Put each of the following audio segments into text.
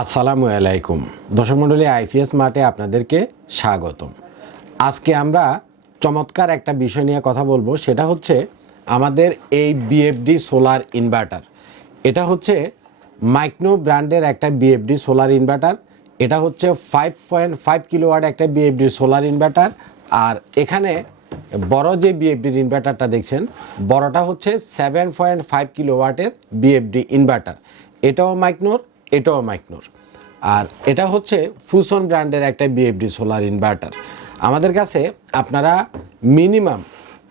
আসসালামু আলাইকুম। দর্শক মণ্ডলী, আইপিএস মাঠে আপনাদেরকে স্বাগতম। আজকে আমরা চমৎকার একটা বিষয় নিয়ে কথা বলব, সেটা হচ্ছে আমাদের এই বিএফডি সোলার ইনভার্টার। এটা হচ্ছে মাইক্রো ব্র্যান্ডের একটা বিএফডি সোলার ইনভার্টার। এটা হচ্ছে ফাইভ পয়েন্ট ফাইভ কিলোওয়াট একটা বিএফডি সোলার ইনভার্টার। আর এখানে বড় যে বিএফডির ইনভার্টারটা দেখছেন, বড়টা হচ্ছে সেভেন পয়েন্ট ফাইভ কিলোওয়াটের বিএফডি ইনভার্টার। এটাও মাইক্নোর। এটাও মাইকনোর আর এটা হচ্ছে ফুসন ব্র্যান্ডের একটা বিএফডি সোলার ইনভার্টার আমাদের কাছে আপনারা মিনিমাম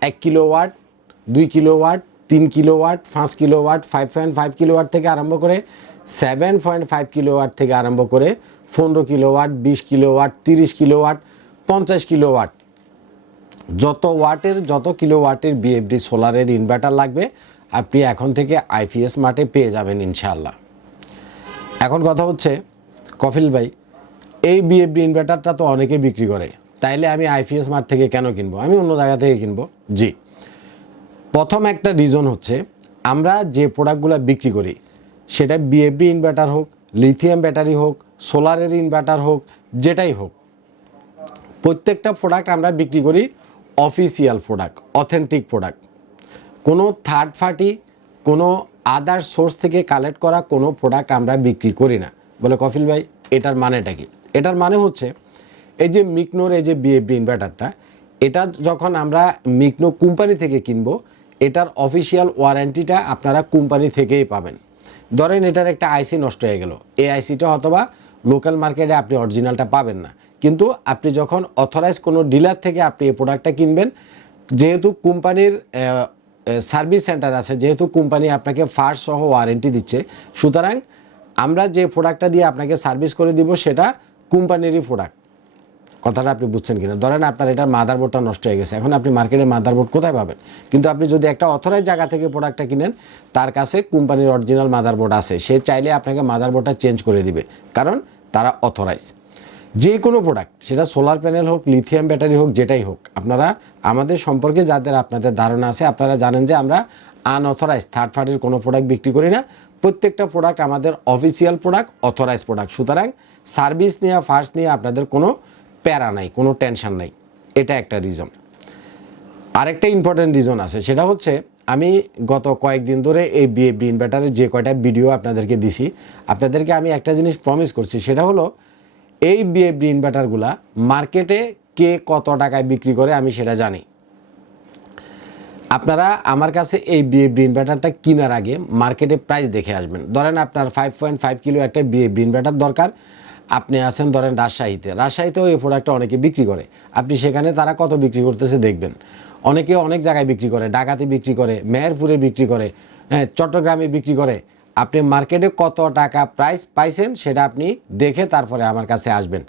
এক কিলোওয়াট দুই কিলোওয়াট তিন কিলোওয়াট পাঁচ kilowatt five point five kilowatt থেকে আরম্ভ করে সেভেন পয়েন্ট ফাইভ কিলোওয়াট থেকে আরম্ভ করে পনেরো কিলোওয়াট বিশ কিলোওয়াট তিরিশ কিলোওয়াট পঞ্চাশ কিলোওয়াট যত ওয়াটের, যত কিলো ওয়াটের বিএফডি সোলারের ইনভার্টার লাগবে, আপনি এখন থেকে আইপিএস মাঠে পেয়ে যাবেন ইনশাআল্লাহ। এখন কথা হচ্ছে, কফিল ভাই, এই বিএফডি ইনভার্টারটা তো অনেকে বিক্রি করে। তাইলে আমি আইপিএস মার্ট থেকে কেন কিনবো? আমি অন্য জায়গা থেকে কিনবো। জি। প্রথম একটা রিজন হচ্ছে, আমরা যে প্রোডাক্টগুলো বিক্রি করি, সেটা বিএফডি ইনভার্টার হোক লিথিয়াম ব্যাটারি হোক সোলারের ইনভার্টার হোক, যেটাই হোক, প্রত্যেকটা প্রোডাক্ট আমরা বিক্রি করি অফিসিয়াল প্রোডাক্ট অথেন্টিক প্রোডাক্ট কোনো থার্ড পার্টি কোনো আদার সোর্স থেকে কালেক্ট করা কোনো প্রোডাক্ট আমরা বিক্রি করি না। বলে কফিল ভাই, এটার মানেটা কি? এটার মানে হচ্ছে, এই যে মিকনোর এই যে বিএফডি ইনভার্টারটা এটা যখন আমরা মিকনো কোম্পানি থেকে কিনবো, এটার অফিসিয়াল ওয়ারেন্টিটা আপনারা কোম্পানি থেকেই পাবেন। ধরেন এটার একটা আইসি নষ্ট হয়ে গেল। এই আইসিটা অথবা লোকাল মার্কেটে আপনি অরিজিনালটা পাবেন না। কিন্তু আপনি যখন অথরাইজ কোনো ডিলার থেকে আপনি এই প্রোডাক্টটা কিনবেন, যেহেতু কোম্পানির সার্ভিস সেন্টার আছে, যেহেতু কোম্পানি আপনাকে ফার্স্ট সহ ওয়ারেন্টি দিচ্ছে। সুতরাং আমরা যে প্রোডাক্টটা দিয়ে আপনাকে সার্ভিস করে দিব, সেটা কোম্পানিরই প্রোডাক্ট কথাটা আপনি বুঝছেন কিনা? ধরেন আপনার এটার মাদারবোর্ডটা নষ্ট হয়ে গেছে। এখন আপনি মার্কেটে মাদারবোর্ড কোথায় পাবেন? কিন্তু আপনি যদি একটা অথরাইজ জায়গা থেকে প্রোডাক্টটা কিনেন, তার কাছে কোম্পানির অরিজিনাল মাদারবোর্ড আছে। সে চাইলে আপনাকে মাদারবোর্ডটা চেঞ্জ করে দিবে। কারণ তারা অথরাইজ যে কোনো প্রোডাক্ট সেটা সোলার প্যানেল হোক লিথিয়াম ব্যাটারি হোক, যেটাই হোক, আপনারা আমাদের সম্পর্কে যাদের আপনাদের ধারণা আছে, আপনারা জানেন যে আমরা আনঅথরাইজ থার্ড পার্টির কোনো প্রোডাক্ট বিক্রি করি না। প্রত্যেকটা প্রোডাক্ট আমাদের অফিসিয়াল প্রোডাক্ট অথরাইজ প্রোডাক্ট সুতরাং সার্ভিস নিয়ে ফার্স্ট নিয়ে আপনাদের কোনো প্যারা নাই, কোনো টেনশন নাই। এটা একটা রিজন আরেকটা ইম্পর্টেন্ট রিজন আছে, সেটা হচ্ছে আমি গত কয়েকদিন ধরে এই বিএফডি ইনভার্টারের যে কয়টা ভিডিও আপনাদেরকে দিছি, আপনাদেরকে আমি একটা জিনিস প্রমিস করছি, সেটা হলো এই বিএফডি ইনভার্টারগুলা মার্কেটে কে কত টাকায় বিক্রি করে আমি সেটা জানি। আপনারা আমার কাছে এই বিএফডি ইনভার্টারটা কেনার আগে মার্কেটে প্রাইস দেখে আসবেন। ধরেন আপনার ফাইভ পয়েন্ট ফাইভ কিলো একটা বিএফডি ইনভার্টার দরকার। আপনি আছেন ধরেন রাজশাহীতে। রাজশাহীতেও এই প্রোডাক্টটা অনেকে বিক্রি করে। আপনি সেখানে তারা কত বিক্রি করতেছে দেখবেন। অনেকে অনেক জায়গায় বিক্রি করে ঢাকাতে বিক্রি করে, মেহেরপুরে বিক্রি করে হ্যাঁ চট্টগ্রামে বিক্রি করে। আপনি মার্কেটে কত টাকা প্রাইস পাইছেন সেটা আপনি দেখে তারপরে আমার কাছে আসবেন।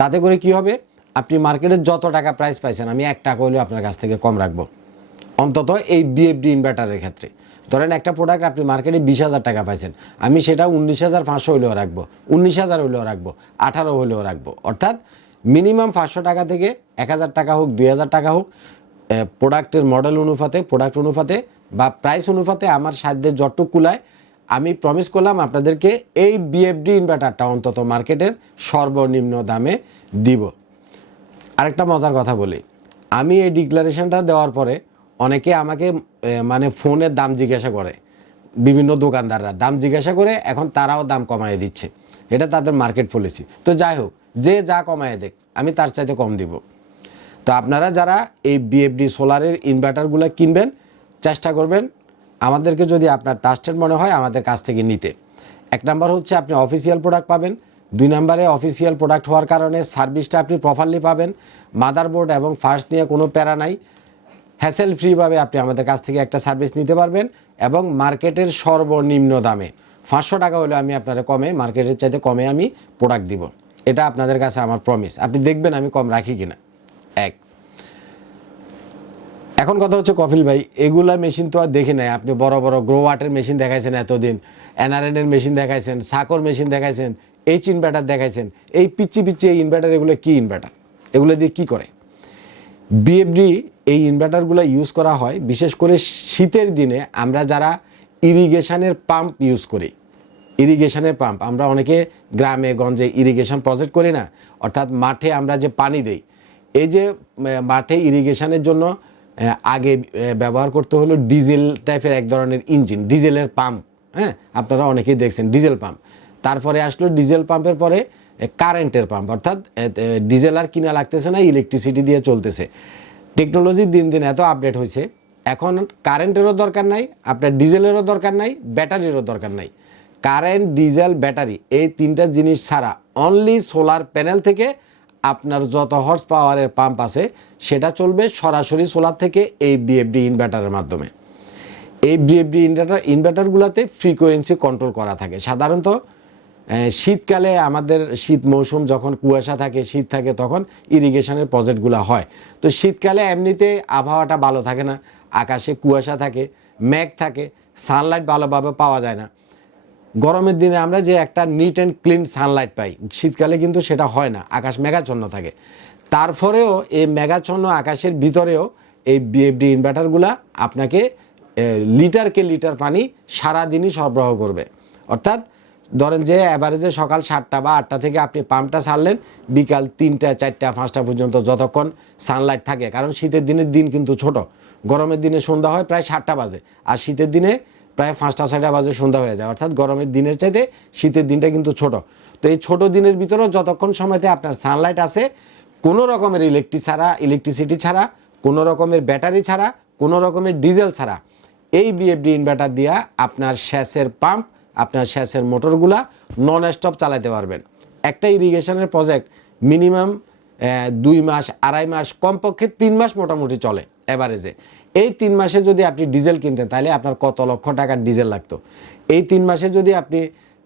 তাতে করে কি হবে? আপনি মার্কেটে যত টাকা প্রাইস পাইছেন, আমি এক টাকা হলেও আপনার কাছ থেকে কম রাখব। অন্তত এই বিএফডি ইনভার্টারের ক্ষেত্রে। ধরেন একটা প্রোডাক্ট আপনি মার্কেটে বিশ হাজার টাকা পাইছেন, আমি সেটা উনিশ হাজার পাঁচশো হলেও রাখব, উনিশ হাজার হলেও রাখব, আঠারো হলেও রাখব। অর্থাৎ মিনিমাম পাঁচশো টাকা থেকে এক হাজার টাকা হোক, দুই হাজার টাকা হোক প্রোডাক্টের মডেল অনুপাতে প্রোডাক্ট অনুপাতে বা প্রাইস অনুপাতে আমার সাধ্যের যতটুকু কুলায় আমি প্রমিস করলাম আপনাদেরকে এই বিএফডি ইনভার্টারটা অন্তত মার্কেটের সর্বনিম্ন দামে দিব। আরেকটা মজার কথা বলি। আমি এই ডিক্লারেশনটা দেওয়ার পরে অনেকে আমাকে মানে ফোনের দাম জিজ্ঞাসা করে, বিভিন্ন দোকানদাররা দাম জিজ্ঞাসা করে এখন তারাও দাম কমায় দিচ্ছে। এটা তাদের মার্কেট পলিসি তো যাই হোক, যে যা কমায় দেখ, আমি তার চাইতে কম দিব। তো আপনারা যারা এই বিএফডি সোলারের ইনভার্টারগুলো কিনবেন, চেষ্টা করবেন আমাদেরকে যদি আপনার ট্রাস্টেড মনে হয়, আমাদের কাছ থেকে নিতে। এক নাম্বার হচ্ছে আপনি অফিসিয়াল প্রোডাক্ট পাবেন। দুই নম্বরে অফিসিয়াল প্রোডাক্ট হওয়ার কারণে সার্ভিসটা আপনি প্রপারলি পাবেন। মাদারবোর্ড এবং ফার্স্ট নিয়ে কোনো প্যারা নাই। হ্যাসেল ফ্রিভাবে আপনি আমাদের কাছ থেকে একটা সার্ভিস নিতে পারবেন এবং মার্কেটের সর্বনিম্ন দামে। পাঁচশো টাকা হলে আমি আপনারা কমে মার্কেটের চাইতে কমে আমি প্রোডাক্ট দিব। এটা আপনাদের কাছে আমার প্রমিস আপনি দেখবেন আমি কম রাখি কিনা। এক। এখন কথা হচ্ছে কফিল ভাই, এগুলা মেশিন তো আর দেখি নাই। আপনি বড় বড় গ্রো ওয়াটের মেশিন দেখাইছেন এতদিন এনআরএন এর মেশিন দেখাইছেন সাকর মেশিন দেখাইছেন এইচ ইনভার্টার দেখাইছেন। এই পিচ্ছি পিচ্ছি এই ইনভার্টার এগুলো কি ইনভার্টার এগুলো দিয়ে কি করে? বিএফডি এই ইনভার্টারগুলো ইউজ করা হয়, বিশেষ করে শীতের দিনে আমরা যারা ইরিগেশনের পাম্প ইউজ করি ইরিগেশনের পাম্প আমরা অনেকে গ্রামে, গঞ্জে ইরিগেশন প্রজেক্ট করি না, অর্থাৎ মাঠে আমরা যে পানি দেই, এই যে মাঠে ইরিগেশনের জন্য আগে ব্যবহার করতে হলো ডিজেল টাইপের এক ধরনের ইঞ্জিন, ডিজেলের পাম্প হ্যাঁ? আপনারা অনেকেই দেখছেন ডিজেল পাম্প। তারপরে আসলো ডিজেল পাম্পের পরে কারেন্টের পাম্প, অর্থাৎ ডিজেল আর কিনা লাগতেছে না, ইলেকট্রিসিটি দিয়ে চলতেছে। টেকনোলজি দিন দিন এত আপডেট হয়েছে, এখন কারেন্টেরও দরকার নাই, আপনার ডিজেলেরও দরকার নাই, ব্যাটারিরও দরকার নাই। কারেন্ট, ডিজেল, ব্যাটারি, এই তিনটা জিনিস ছাড়া অনলি সোলার প্যানেল থেকে আপনার যত হর্স পাওয়ারের পাম্প আছে, সেটা চলবে সরাসরি সোলার থেকে এই বিএফডি ইনভার্টারের মাধ্যমে। এই বিএফডি ইনভার্টার ইনভার্টারগুলোতে ফ্রিকোয়েন্সি কন্ট্রোল করা থাকে। সাধারণত শীতকালে আমাদের শীত মৌসুম যখন কুয়াশা থাকে, শীত থাকে তখন ইরিগেশনের প্রজেক্টগুলো হয়। তো শীতকালে এমনিতে আবহাওয়াটা ভালো থাকে না। আকাশে কুয়াশা থাকে, মেঘ থাকে সানলাইট ভালোভাবে পাওয়া যায় না। গরমের দিনে আমরা যে একটা নিট অ্যান্ড ক্লিন সানলাইট পাই, শীতকালে কিন্তু সেটা হয় না, আকাশ মেঘাচ্ছন্ন থাকে। তারপরেও এই মেঘাচ্ছন্ন আকাশের ভিতরেও এই বিএফডি ইনভার্টারগুলা আপনাকে লিটারকে লিটার পানি সারাদিনই সরবরাহ করবে। অর্থাৎ ধরেন যে অ্যাভারেজে সকাল সাতটা বা আটটা থেকে আপনি পাম্পটা ছাড়লেন, বিকাল তিনটা, চারটা, পাঁচটা পর্যন্ত যতক্ষণ সানলাইট থাকে। কারণ শীতের দিনের দিন কিন্তু ছোট, গরমের দিনে সন্ধ্যা হয় প্রায় সাতটা বাজে। আর শীতের দিনে প্রায় পাঁচটা, ছয়টা বাজে সন্ধ্যা হয়ে যায়। অর্থাৎ গরমের দিনের চাইতে শীতের দিনটা কিন্তু ছোট। তো এই ছোট দিনের ভিতরেও যতক্ষণ সময়তে আপনার সানলাইট আছে, কোনো রকমের ইলেকট্রিক ছাড়া ইলেকট্রিসিটি ছাড়া, কোনো রকমের ব্যাটারি ছাড়া, কোনো রকমের ডিজেল ছাড়া, এই বিএফডি ইনভার্টার দিয়া আপনার শ্যাসের পাম্প আপনার শ্যাসের মোটরগুলা নন স্টপ চালাতে পারবেন। একটা ইরিগেশনের প্রজেক্ট মিনিমাম দুই মাস, আড়াই মাস, কমপক্ষে তিন মাস মোটামুটি চলে। অ্যাভারেজে এই তিন মাসে যদি আপনি ডিজেল কিনতেন, তাহলে আপনার কত লক্ষ টাকার ডিজেল লাগতো? এই তিন মাসে যদি আপনি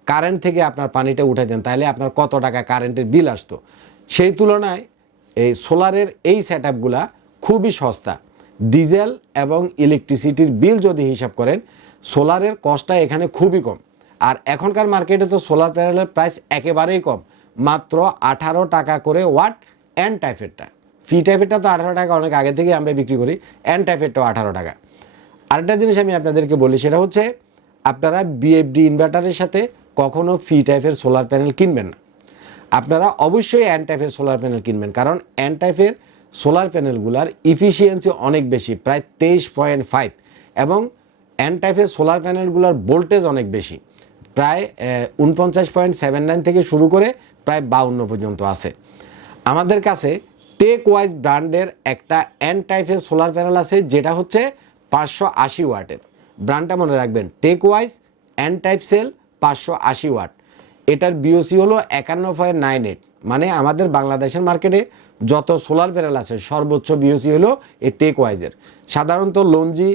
কারেন্ট থেকে আপনার পানিটা উঠাইতেন, তাহলে আপনার কত টাকা কারেন্টের বিল আসতো? সেই তুলনায় এই সোলারের এই সেট খুবই সস্তা। ডিজেল এবং ইলেকট্রিসিটির বিল যদি হিসাব করেন সোলারের কস্টটা এখানে খুবই কম। আর এখনকার মার্কেটে তো সোলার প্যানেলের প্রাইস একেবারেই কম। মাত্র আঠারো টাকা করে ওয়াট অ্যান্ড টাইফেরটা ফি টাইফেরটা তো আঠারো টাকা অনেক আগে থেকে আমরা বিক্রি করি অ্যান টাইফেরটাও আঠারো টাকা। আরেকটা জিনিস আমি আপনাদেরকে বলি, সেটা হচ্ছে আপনারা বিএফডি ইনভার্টারের সাথে কখনও ফি টাইপের সোলার প্যানেল কিনবেন না। আপনারা অবশ্যই অ্যান টাইপের সোলার প্যানেল কিনবেন, কারণ অ্যান টাইপের সোলার প্যানেলগুলোর ইফিসিয়েন্সি অনেক বেশি, প্রায় তেইশ পয়েন্ট ফাইভ এবং অ্যান টাইপের সোলার প্যানেলগুলোর ভোল্টেজ অনেক বেশি, প্রায় উনপঞ্চাশ পয়েন্ট সেভেন নাইন থেকে শুরু করে প্রায় বাউন্ন পর্যন্ত আছে। আমাদের কাছে টেক ওয়াইজ ব্র্যান্ডের একটা অ্যান টাইপের সোলার প্যানেল আছে, যেটা হচ্ছে পাঁচশো আশি ওয়াটের। ব্র্যান্ডটা মনে রাখবেন tech wise N type cell পাঁচশো আশি ওয়াট। এটার বিওসি হলো একান্ন পয়েন্ট নাইন এইট মানে আমাদের বাংলাদেশের মার্কেটে যত সোলার প্যানেল আছে, সর্বোচ্চ বিওসি হলো এই টেক ওয়াইজের সাধারণত লঞ্জি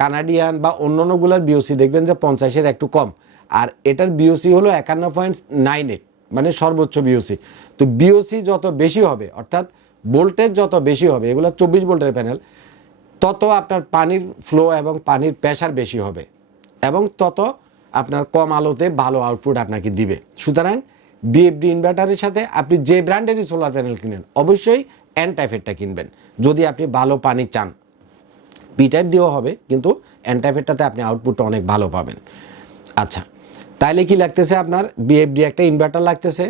কানাডিয়ান বা অন্যান্যগুলোর বিওসি দেখবেন যে পঞ্চাশের একটু কম। আর এটার বিওসি হলো একান্ন পয়েন্ট নাইন এইট মানে সর্বোচ্চ বিওসি তো বিওসি যত বেশি হবে, অর্থাৎ ভোল্টেজ যত বেশি হবে, এগুলো চব্বিশ ভোল্টের প্যানেল তত আপনার পানির ফ্লো এবং পানির প্রেশার বেশি হবে এবং তত আপনার কম আলোতে ভালো আউটপুট আপনাকে দিবে। সুতরাং বিএফডি ইনভার্টারের সাথে আপনি যে ব্র্যান্ডেরই সোলার প্যানেল কিনেন, অবশ্যই অ্যান টাইপেরটা কিনবেন। যদি আপনি ভালো পানি চান পি টাইপ দিয়েও হবে, কিন্তু অ্যান টাইপেরটাতে আপনি আউটপুটটা অনেক ভালো পাবেন। আচ্ছা তাইলে কি লাগতেছে আপনার? বিএফডি একটা ইনভার্টার লাগতেছে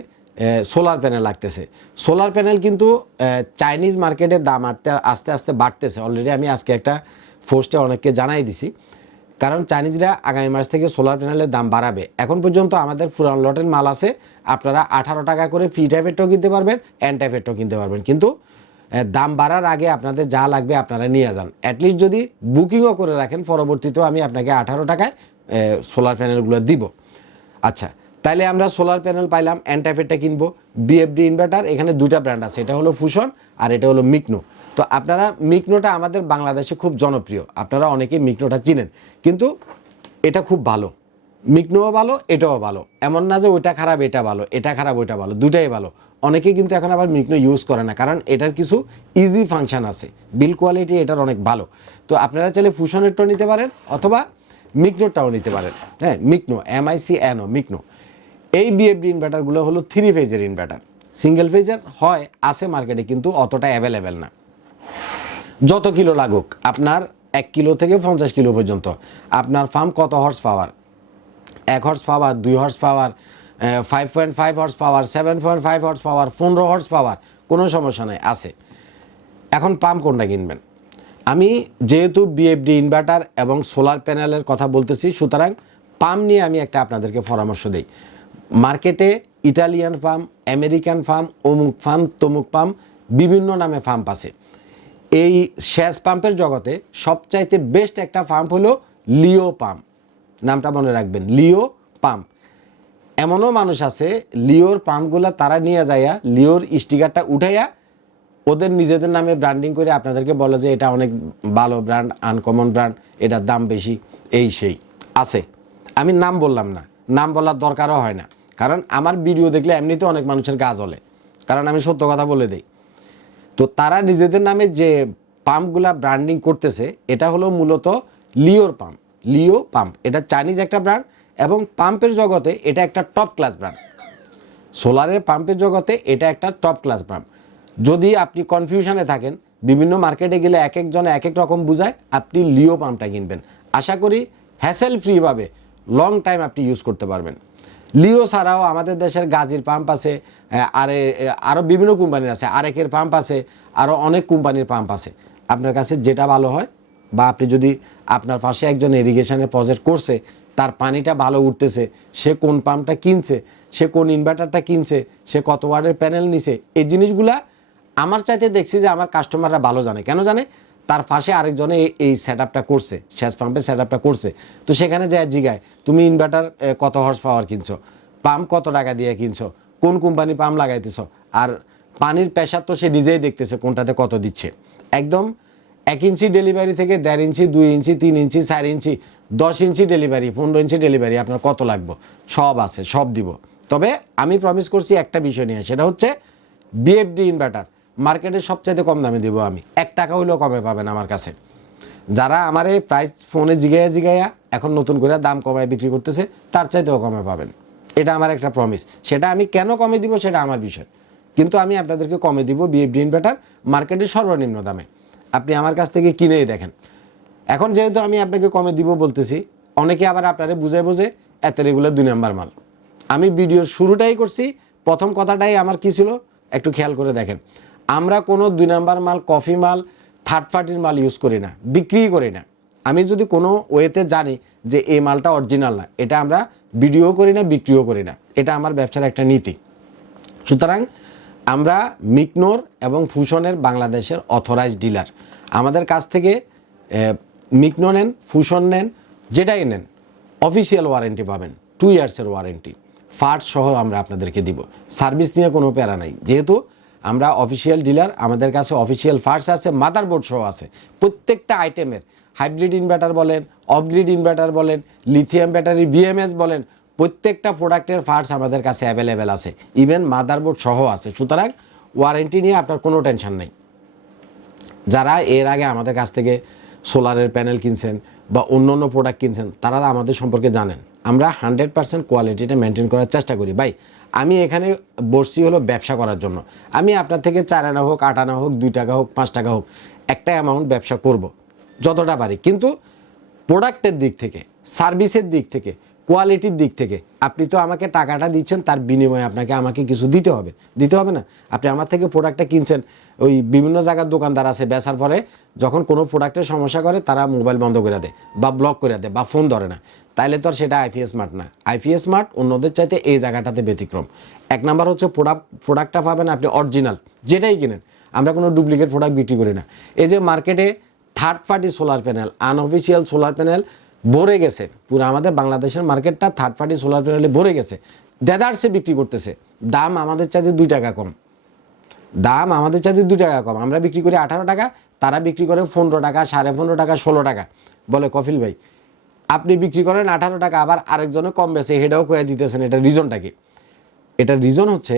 সোলার প্যানেল লাগতেছে। সোলার প্যানেল কিন্তু চাইনিজ মার্কেটের দাম আটতে, আস্তে আস্তে বাড়তেছে। অলরেডি আমি আজকে একটা পোস্টে অনেককে জানাই দিছি। কারণ চাইনিজরা আগামী মাস থেকে সোলার প্যানেলের দাম বাড়াবে। এখন পর্যন্ত আমাদের পুরান লটের মাল আছে, আপনারা আঠারো টাকা করে ফি টাইপেরটাও কিনতে পারবেন অ্যান টাইপেরটাও কিনতে পারবেন। কিন্তু দাম বাড়ার আগে আপনাদের যা লাগবে আপনারা নিয়ে যান। অ্যাটলিস্ট যদি বুকিংও করে রাখেন, পরবর্তীতেও আমি আপনাকে আঠারো টাকায় সোলার প্যানেলগুলো দিব। আচ্ছা তাইলে আমরা সোলার প্যানেল পাইলাম অ্যান্টাইফেটটা কিনবো বিএফডি ইনভার্টার এখানে দুটা ব্র্যান্ড আছে, এটা হলো ফুশন আর এটা হলো মিকনো তো আপনারা মিকনোটা আমাদের বাংলাদেশে খুব জনপ্রিয়, আপনারা অনেকেই মিকনোটা চিনেন, কিন্তু এটা খুব ভালো। মিকনোও ভালো, এটাও ভালো। এমন না যে ওইটা খারাপ, এটা ভালো, এটা খারাপ, ওইটা ভালো দুটাই ভালো। অনেকে কিন্তু এখন আবার মিকনো ইউজ করে না, কারণ এটার কিছু ইজি ফাংশন আছে বিল কোয়ালিটি এটার অনেক ভালো। তো আপনারা চাইলে ফুশনেরটাও নিতে পারেন, অথবা মিকনোটাও নিতে পারেন। হ্যাঁ মিকনো এমআইসি এনও মিকনো এই বিএফডি ইনভার্টারগুলো হলো থ্রি ফেজের ইনভার্টার সিঙ্গেল ফেজের হয়, আছে মার্কেটে কিন্তু অতটা অ্যাভেলেবেল না। যত কিলো লাগুক, আপনার এক কিলো থেকে পঞ্চাশ কিলো পর্যন্ত। আপনার ফার্ম কত হর্স পাওয়ার এক হর্স পাওয়ার দুই horse power five point five horse power seven point five horse power পনেরো হর্স পাওয়ার কোনো সমস্যা নেই, আছে। এখন পাম্প কোনটা কিনবেন? আমি যেহেতু বিএফডি ইনভার্টার এবং সোলার প্যানেলের কথা বলতেছি, সুতরাং পাম্প নিয়ে আমি একটা আপনাদেরকে পরামর্শ দিই। মার্কেটে ইটালিয়ান পাম্প আমেরিকান ফার্ম অমুক ফার্ম তমুক পাম্প বিভিন্ন নামে পাম্প আছে। এই শ্যাস পাম্পের জগতে সবচাইতে বেস্ট একটা পাম্প হলো লিও পাম্প। নামটা মনে রাখবেন লিও পাম্প। এমনও মানুষ আছে লিওর পাম্পগুলো তারা নিয়ে যাইয়া লিওর স্টিকারটা উঠাইয়া ওদের নিজেদের নামে ব্র্যান্ডিং করে আপনাদেরকে বলে যে এটা অনেক ভালো ব্র্যান্ড আনকমন ব্র্যান্ড এটার দাম বেশি, এই সেই। আছে। আমি নাম বললাম না। নাম বলার দরকারও হয় না। কারণ আমার ভিডিও দেখলে এমনিতে অনেক মানুষের গা জ্বলে। কারণ আমি সত্য কথা বলে দিই। তো তারা নিজেদের নামে যে পাম্পগুলা ব্র্যান্ডিং করতেছে, এটা হলো মূলত লিওর পাম্প। Leo pump. এটা চাইনিজ একটা ব্র্যান্ড এবং পাম্পের জগতে এটা একটা টপ ক্লাস ব্র্যান্ড সোলারের পাম্পের জগতে এটা একটা টপ ক্লাস পাম্প যদি আপনি কনফিউশনে থাকেন, বিভিন্ন মার্কেটে গেলে এক একজনে এক এক রকম বুঝায়, আপনি লিও পাম্পটা কিনবেন। আশা করি হ্যাসেল ফ্রিভাবে লং টাইম আপনি ইউজ করতে পারবেন। লিও ছাড়াও আমাদের দেশের গাজির পাম্প আছে আরে আরও বিভিন্ন কোম্পানির আছে, আরেকের পাম্প আছে আরও অনেক কোম্পানির পাম্প আছে। আপনার কাছে যেটা ভালো হয়, বা আপনি যদি আপনার পাশে একজন ইরিগেশনের প্রজেক্ট করছে, তার পানিটা ভালো উঠতেছে, সে কোন পাম্পটা কিনছে, সে কোন ইনভার্টারটা কিনছে, সে কত ওয়ার্ডের প্যানেল নিছে, এই জিনিসগুলা আমার চাইতে দেখছি যে আমার কাস্টমাররা ভালো জানে। কেন জানে? তার পাশে আরেকজনে এই- সেট আপটা করছে, শেষ পাম্পের সেট আপটা করছে। তো সেখানে যায় জিগায়, তুমি ইনভার্টার কত হর্স পাওয়ার কিনছো? পাম্প কত টাকা দিয়ে কিনছো? কোন কোম্পানি পাম্প লাগাইতেছ? আর পানির প্রেশার তো সে নিজেই দেখতেছে কোনটাতে কত দিচ্ছে। একদম এক ইঞ্চি ডেলিভারি থেকে দেড় ইঞ্চি, দুই ইঞ্চি, তিন ইঞ্চি, চার ইঞ্চি, দশ ইঞ্চি ডেলিভারি পনেরো ইঞ্চি ডেলিভারি আপনার কত লাগবে? সব আছে, সব দিব। তবে আমি প্রমিস করছি একটা বিষয় নিয়ে, সেটা হচ্ছে বিএফডি ইনভার্টার মার্কেটে সবচাইতে কম দামে দিব আমি। এক টাকা হইলেও কমে পাবেন আমার কাছে। যারা আমার এই প্রাইস ফোনে জিগাইয়া জিগাইয়া এখন নতুন করে দাম কমায় বিক্রি করতেছে, তার চাইতেও কমে পাবেন। এটা আমার একটা প্রমিস সেটা আমি কেন কমে দিব সেটা আমার বিষয়। কিন্তু আমি আপনাদেরকে কমে দিব বিএফডি ইনভার্টার মার্কেটের সর্বনিম্ন দামে। আপনি আমার কাছ থেকে কিনেই দেখেন। এখন যেহেতু আমি আপনাকে কমে দিব বলতেছি, অনেকে আবার আপনারে বুঝে বুঝে এত রেগুলার দুই নাম্বার মাল। আমি ভিডিওর শুরুটাই করছি, প্রথম কথাটাই আমার কি ছিল? একটু খেয়াল করে দেখেন। আমরা কোনো দুই নাম্বার মাল, কফি মাল থার্ড পার্টির মাল ইউজ করি না, বিক্রিই করি না। আমি যদি কোনো ওয়েতে জানি যে এই মালটা অরিজিনাল না, এটা আমরা ভিডিও করি না, বিক্রিও করি না। এটা আমার ব্যবসার একটা নীতি। সুতরাং আমরা মিকনোর এবং ফুশনের বাংলাদেশের অথরাইজড ডিলার আমাদের কাছ থেকে মিকনো নেন, ফুশন নেন, যেটাই নেন অফিসিয়াল ওয়ারেন্টি পাবেন টু ইয়ার্সের ওয়ারেন্টি ফার্ট সহ আমরা আপনাদেরকে দিব। সার্ভিস নিয়ে কোনো প্যারা নাই। যেহেতু আমরা অফিসিয়াল ডিলার আমাদের কাছে অফিসিয়াল ফার্টস আছে মাদারবোর্ড সহ আছে। প্রত্যেকটা আইটেমের হাইব্রিড ইনভার্টার বলেন অফগ্রিড ইনভার্টার বলেন লিথিয়াম ব্যাটারি বিএমএস বলেন, প্রত্যেকটা প্রোডাক্টের পার্টস আমাদের কাছে অ্যাভেলেবেল আছে। ইভেন মাদারবোর্ড সহ আছে। সুতরাং ওয়ারেন্টি নিয়ে আপনার কোনো টেনশন নেই। যারা এর আগে আমাদের কাছ থেকে সোলারের প্যানেল কিনছেন বা অন্য অন্য প্রোডাক্ট কিনছেন, তারা আমাদের সম্পর্কে জানেন। আমরা হান্ড্রেড পার্সেন্ট কোয়ালিটিটা মেনটেন করার চেষ্টা করি। ভাই আমি এখানে বসছি হলো ব্যবসা করার জন্য। আমি আপনার থেকে চার আনা হোক, আট আনা হোক, দুই টাকা হোক, পাঁচ টাকা হোক, একটা অ্যামাউন্ট ব্যবসা করব, যতটা পারি। কিন্তু প্রোডাক্টের দিক থেকে সার্ভিসের দিক থেকে কোয়ালিটির দিক থেকে। আপনি তো আমাকে টাকাটা দিচ্ছেন, তার বিনিময়ে আপনাকে আমাকে কিছু দিতে হবে। দিতে হবে না। আপনি আমার থেকে প্রোডাক্টটা কিনছেন, ওই বিভিন্ন জায়গার দোকানদার আছে, বেচার পরে যখন কোনো প্রোডাক্টের সমস্যা করে, তারা মোবাইল বন্ধ করে দেয় বা ব্লক করে দেয় বা ফোন ধরে না। তাইলে তো আর সেটা আইপিএস স্মার্ট না। আইপিএস স্মার্ট অন্যদের চাইতে এই জায়গাটাতে ব্যতিক্রম। এক নাম্বার হচ্ছে প্রোডাক্ট প্রোডাক্টটা পাবেন আপনি অরিজিনাল যেটাই কিনেন। আমরা কোনো ডুপ্লিকেট প্রোডাক্ট বিক্রি করি না। এই যে মার্কেটে third party solar panel unofficial solar panel ভরে গেছে। পুরো আমাদের বাংলাদেশের মার্কেটটা থার্ড পার্টি সোলার প্যানেলে ভরে গেছে। দেদারসে বিক্রি করতেছে। দাম আমাদের চাইতে দুই টাকা কম। দাম আমাদের চাইতে দুই টাকা কম। আমরা বিক্রি করি আঠারো টাকা, তারা বিক্রি করে পনেরো টাকা, সাড়ে পনেরো টাকা, ষোলো টাকা। বলে কফিল ভাই, আপনি বিক্রি করেন আঠারো টাকা, আবার আরেকজনে কম বেছে হেডাও কয়ে দিতেছেন। এটা রিজনটা কি? রিজন হচ্ছে,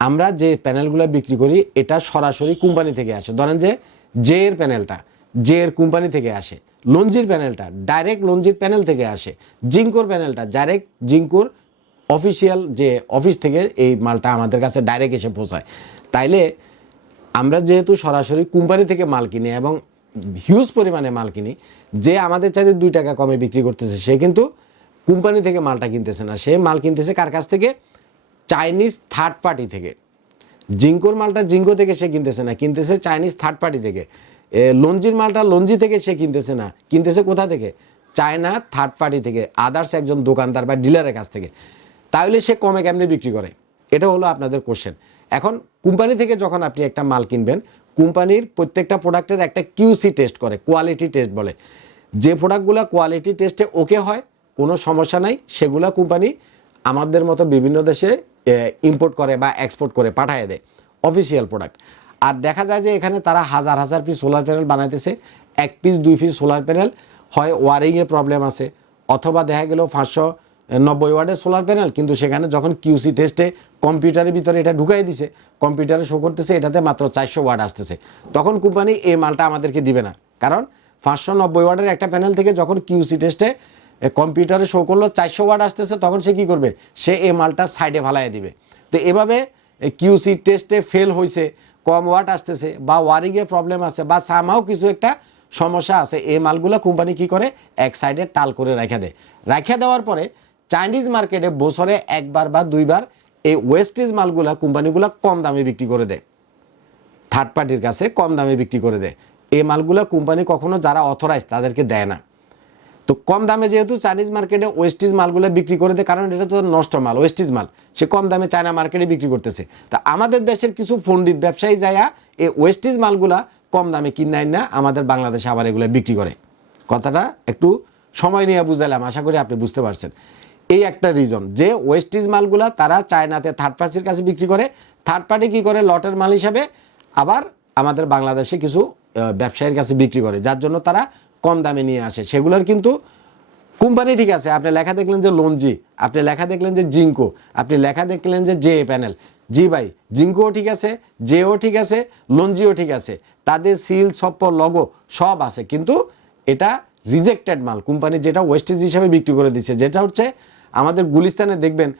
আমরা যে প্যানেলগুলো বিক্রি করি, এটা সরাসরি কোম্পানি থেকে আসে। ধরেন যে জে এর প্যানেলটা জে এর কোম্পানি থেকে আসে। লঞ্জির প্যানেলটা ডাইরেক্ট লঞ্জির প্যানেল থেকে আসে। জিঙ্কোর প্যানেলটা ডাইরেক্ট জিঙ্কোর অফিসিয়াল যে অফিস থেকে এই মালটা আমাদের কাছে ডাইরেক্ট এসে পৌঁছায়। তাইলে আমরা যেহেতু সরাসরি কোম্পানি থেকে মাল কিনি এবং হিউজ পরিমাণে মাল কিনি, যে আমাদের চাইতে দুই টাকা কমে বিক্রি করতেছে, সে কিন্তু কোম্পানি থেকে মালটা কিনতেছে না। সে মাল কিনতেছে কার কাছ থেকে? চাইনিজ থার্ড পার্টি থেকে। জিঙ্কোর মালটা জিঙ্কো থেকে সে কিনতেছে না, কিনতেছে চাইনিজ থার্ড পার্টি থেকে। লঞ্জির মালটা লঞ্জি থেকে সে কিনতেছে না। কিনতেছে কোথা থেকে? চায়না থার্ড পার্টি থেকে আদার্স একজন দোকানদার বা ডিলারের কাছ থেকে। তাহলে সে কমে কেমনে বিক্রি করে? এটা হলো আপনাদের কোশ্চেন এখন, কোম্পানি থেকে যখন আপনি একটা মাল কিনবেন, কোম্পানির প্রত্যেকটা প্রোডাক্টের একটা কিউসি টেস্ট করে কোয়ালিটি টেস্ট বলে। যে প্রোডাক্টগুলো কোয়ালিটি টেস্টে ওকে হয়, কোনো সমস্যা নাই, সেগুলো কোম্পানি আমাদের মতো বিভিন্ন দেশে ইম্পোর্ট করে বা এক্সপোর্ট করে, পাঠায় দেয়। অফিসিয়াল প্রোডাক্ট আর দেখা যায় যে এখানে তারা হাজার হাজার পিস সোলার প্যানেল বানাইতেছে। এক পিস দুই পিস সোলার প্যানেল হয় ওয়ারিংয়ে প্রবলেম আছে। অথবা দেখা গেল পাঁচশো নব্বই ওয়ার্ডের সোলার প্যানেল কিন্তু সেখানে যখন কিউসি টেস্টে কম্পিউটারের ভিতরে এটা ঢুকাই দিছে কম্পিউটারে শো করতেছে, এটাতে মাত্র চারশো ওয়ার্ড আসতেছে। তখন কোম্পানি এই মালটা আমাদেরকে দিবে না। কারণ পাঁচশো নব্বই ওয়ার্ডের একটা প্যানেল থেকে যখন কিউসি টেস্টে কম্পিউটারে শো করল, চারশো ওয়ার্ড আসতেছে, তখন সে কী করবে? সে এই মালটা সাইডে ফালাই দিবে। তো এভাবে কিউসি টেস্টে ফেল হয়েছে কম ওয়াট আসতেছে বা ওয়ারিংয়ে প্রবলেম আছে বা সামাও কিছু একটা সমস্যা আছে, এই মালগুলো কোম্পানি কি করে? এক সাইডে টাল করে রেখে দেয়। রেখে দেওয়ার পরে চাইনিজ মার্কেটে বছরে একবার বা দুইবার এই ওয়েস্টেজ মালগুলা কোম্পানিগুলো কম দামে বিক্রি করে দেয়। থার্ড পার্টির কাছে কম দামে বিক্রি করে দেয়। এই মালগুলো কোম্পানি কখনো যারা অথরাইজ তাদেরকে দেয় না। তো কম দামে যেহেতু চাইনিজ মার্কেটে ওয়েস্টিজ মালগুলো বিক্রি করে দেয়, কারণ এটা তো নষ্ট মাল ওয়েস্টিজ মাল। সে কম দামে চায়না মার্কেটে বিক্রি করতেছে। তা আমাদের দেশের কিছু পণ্ডিত ব্যবসায়ী যায়া এই ওয়েস্টিজ মালগুলা কম দামে কিনাই না, আমাদের বাংলাদেশে আবার এগুলো বিক্রি করে। কথাটা একটু সময় নিয়ে বুঝালাম, আশা করি আপনি বুঝতে পারছেন। এই একটা রিজন যে ওয়েস্টিজ মালগুলা তারা চায়নাতে থার্ড পার্টির কাছে বিক্রি করে থার্ড পার্টি কী করে? লটের মাল হিসাবে আবার আমাদের বাংলাদেশে কিছু ব্যবসায়ীর কাছে বিক্রি করে, যার জন্য তারা কম দামে নিয়ে আসে। সেগুলোর কিন্তু কোম্পানি ঠিক আছে, আপনি লেখা দেখলেন যে লঞ্জি আপনি লেখা দেখলেন যে জিঙ্কো আপনি লেখা দেখলেন যে জে প্যানেল জি ভাই জিঙ্কোও ঠিক আছে জেও ঠিক আছে লঞ্জিও ঠিক আছে। তাদের সিল সপ্প লগো সব আছে, কিন্তু এটা রিজেক্টেড মাল। কোম্পানি যেটা ওয়েস্টেজ হিসাবে বিক্রি করে দিচ্ছে, যেটা হচ্ছে আমাদের গুলিস্তানে দেখবেন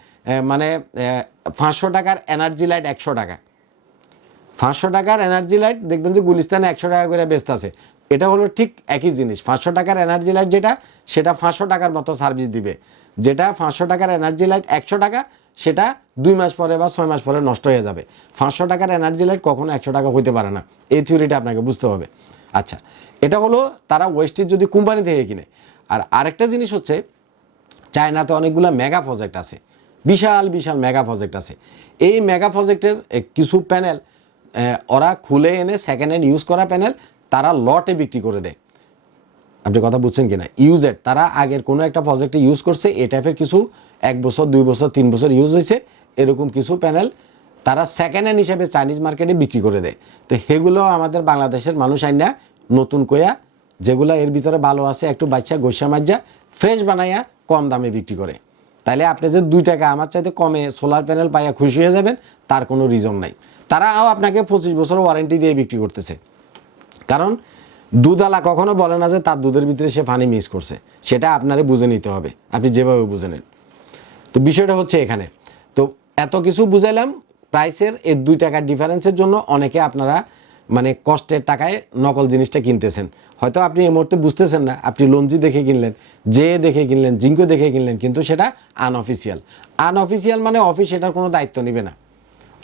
মানে পাঁচশো টাকার এনার্জি লাইট একশো টাকা। পাঁচশো টাকার এনার্জি লাইট দেখবেন যে গুলিস্তানে একশো টাকা করে ব্যস্ত আছে। এটা হলো ঠিক একই জিনিস। পাঁচশো টাকার এনার্জি লাইট যেটা, সেটা পাঁচশো টাকার মতো সার্ভিস দিবে। যেটা পাঁচশো টাকার এনার্জি লাইট একশো টাকা, সেটা দুই মাস পরে বা ছয় মাস পরে নষ্ট হয়ে যাবে। পাঁচশো টাকার এনার্জি লাইট কখনো একশো টাকা হইতে পারে না। এই থিওরিটা আপনাকে বুঝতে হবে। আচ্ছা এটা হলো তারা ওয়েস্টেজ যদি কোম্পানি থেকে কিনে। আর আরেকটা জিনিস হচ্ছে, চায়নাতে অনেকগুলো মেগা প্রজেক্ট আছে। বিশাল বিশাল মেগা প্রজেক্ট আছে। এই মেগা প্রজেক্টের কিছু প্যানেল ওরা খুলে এনে সেকেন্ড হ্যান্ড ইউজ করা প্যানেল তারা লটে বিক্রি করে দেয়। আপনি কথা বুঝছেন কিনা? ইউজেড তারা আগের কোনো একটা প্রজেক্টে ইউজ করছে, এ টাইপের কিছু এক বছর, দুই বছর, তিন বছর ইউজ হয়েছে, এরকম কিছু প্যানেল তারা সেকেন্ড হ্যান্ড হিসাবে চাইনিজ মার্কেটে বিক্রি করে দেয়। তো সেগুলো আমাদের বাংলাদেশের মানুষ আইনা নতুন কয়া যেগুলো এর ভিতরে ভালো আছে, একটু বাচ্চা গোসা মাজা ফ্রেশ বানাইয়া কম দামে বিক্রি করে। তাহলে আপনি যে দুই টাকা, আমার চাইতে কমে সোলার প্যানেল পাইয়া খুশি হয়ে যাবেন, তার কোনো রিজন নাই। তারাও আপনাকে পঁচিশ বছর ওয়ারেন্টি দিয়ে বিক্রি করতেছে। কারণ দুধওয়ালা কখনো বলে না যে তার দুধের ভিতরে সে পানি মিস করছে। সেটা আপনারে বুঝে নিতে হবে। আপনি যেভাবে বুঝে নেন। তো বিষয়টা হচ্ছে এখানে। তো এত কিছু বুঝাইলাম, প্রাইসের এই দুই টাকার ডিফারেন্সের জন্য অনেকে আপনারা মানে কষ্টের টাকায় নকল জিনিসটা কিনতেছেন। হয়তো আপনি এই মুহূর্তে বুঝতেছেন না, আপনি লঞ্জি দেখে কিনলেন জে দেখে কিনলেন জিঙ্কো দেখে কিনলেন, কিন্তু সেটা আনঅফিসিয়াল আনঅফিসিয়াল মানে অফিস এটার কোনো দায়িত্ব নেবে না।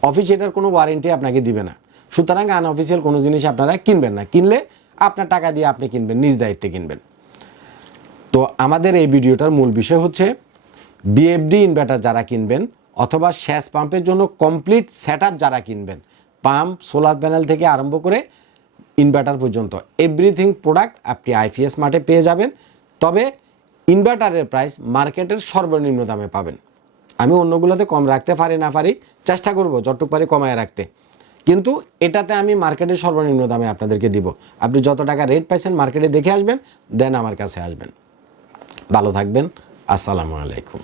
অফিস এটার কোনো ওয়ারেন্টি আপনাকে দিবে না। সুতরাং আনঅফিসিয়াল কোনো জিনিস আপনারা কিনবেন না। কিনলে আপনার টাকা দিয়ে আপনি কিনবেন, নিজ দায়িত্বে কিনবেন। তো আমাদের এই ভিডিওটার মূল বিষয় হচ্ছে বিএফডি ইনভার্টার যারা কিনবেন অথবা শ্যাস পাম্পের জন্য কমপ্লিট সেট যারা কিনবেন, পাম্প সোলার প্যানেল থেকে আরম্ভ করে ইনভার্টার পর্যন্ত এভরিথিং প্রোডাক্ট আপনি আইপিএস মার্টে পেয়ে যাবেন। তবে ইনভার্টারের প্রাইস মার্কেটের সর্বনিম্ন দামে পাবেন। আমি অন্যগুলোতে কম রাখতে পারি না পারি, চেষ্টা করব যতটুকু পারি কমায় রাখতে। কিন্তু এটাতে আমি মার্কেটের সর্বনিম্ন দামে আপনাদেরকে দিব। আপনি যত টাকা রেট পাইছেন মার্কেটে দেখে আসবেন দেন আমার কাছে আসবেন। ভালো থাকবেন। আসসালামু আলাইকুম।